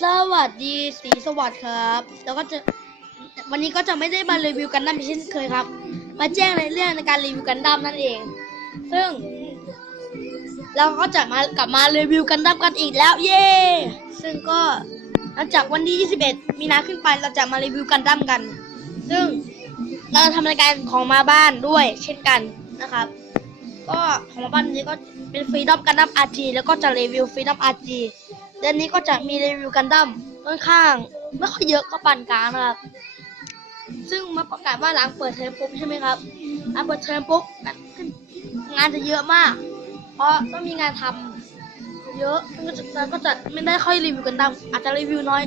สวัสดีสีสวัสดิ์ครับ แล้วก็จะวันนี้ก็จะไม่ได้มารีวิวกันดั้มเช่นเคยครับ มาแจ้งในเรื่องในการรีวิวกันดั้มนั่นเอง ซึ่ง เราก็จะมากลับมารีวิวกันดั้มกันอีกแล้ว เย้ซึ่งก็หลังจากวันที่ 21 มีนาขึ้นไปเราจะมารีวิวกันดั้มกัน ซึ่งเราจะทำรายการของมาบ้านด้วยเช่นกันนะครับ ก็ของมาบ้านนี้ก็เป็นฟรีดอมกันดั้มอาร์จีแล้วก็จะรีวิวฟรีดอมอาร์จี เดือนนี้ก็จะมีรีวิวกันดั้มค่อนข้าง ไม่ค่อยเยอะก็ปานกลางนะครับ ซึ่งมาประกาศว่าหลังเปิดเทอมปุ๊บใช่ไหมครับหลังเปิดเทอมปุ๊บงานจะเยอะมาก เพราะต้องมีงานทำเยอะซึ่งก็จะก็จะไม่ได้ค่อยรีวิวกันดั้มอาจจะรีวิวน้อย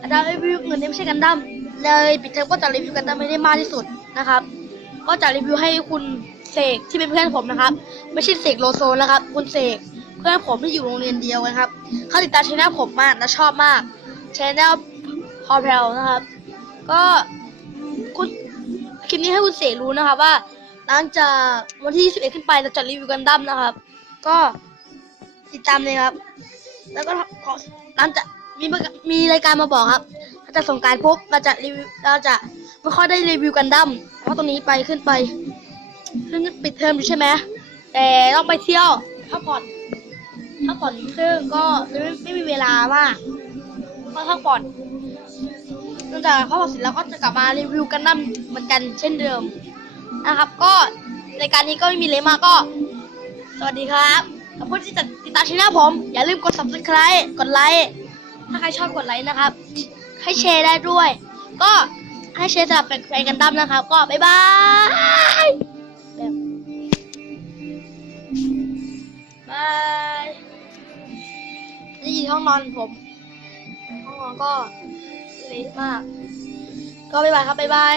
อาจจะรีวิวเงินที่ไม่ใช่กันดั้มเลยปิดเทอมก็จะรีวิวกันดั้มไม่ได้มากที่สุดนะครับ ก็จะรีวิวให้คุณเสกที่เป็นเพื่อนผมนะครับ ไม่ใช่เสกโลโซนะครับ คุณเสก พื่อนผมที่อยู่โรงเรียนเดียวกันครับเขาติดตามชแนลผมมากและชอบมากชแนลพอเพลนะครับ ก็คุณคลิปนี้ให้คุณเสรู้นะครับว่าหลังจากวันที่21ขึ้นไปเราจะรีวิวกันดั้มนะครับ ก็ติดตามเลยครับ แล้วก็ขอหลังจากมีราศมีรายการมาบอกครับถ้าจะส่งการปุ๊บเราจะรีวิวเราจะไม่ค่อยได้รีวิวกันดั้มเพราะตรงนี้ไปขึ้นไปซึ่งปิดเทอมอยู่ใช่ไหมแต่ต้องไปเที่ยวพักผ่อน พักผ่อนซึ่งก็ไม่ไม่มีเวลามากก็พักผ่อนหลังจากพักผ่อนเสร็จแล้วก็จะกลับมารีวิวกันดั้มเหมือนกันเช่นเดิมนะครับ ก็รายการนี้ก็ไม่มีเลยมากก็ สวัสดีครับขอบคุณที่ติดตามช่องผม อย่าลืมกด subscribe กดไลค์ถ้าใครชอบกดไลค์นะครับ ให้แชร์ได้ด้วย ก็ให้แชร์สำหรับแฟนๆกันดั้มนะครับ ก็บ๊ายบาย นี่ห้องนอนผม ห้องนอนก็เละมาก ก็บ๊ายบายครับบ๊ายบาย